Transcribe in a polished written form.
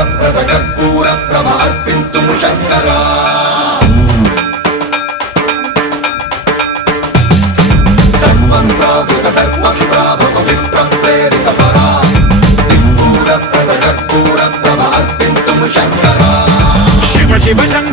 कर्पूरप्रद कर्पूरप्रभ अर्पिन्तुं शङ्करा सर्वं प्रावृतधर्मं प्राभव विप्रप्रेरितपरा कर्पूरप्रद कर्पूरप्रभ अर्पिन्तुं शङ्करा शिव शिव शङ्कर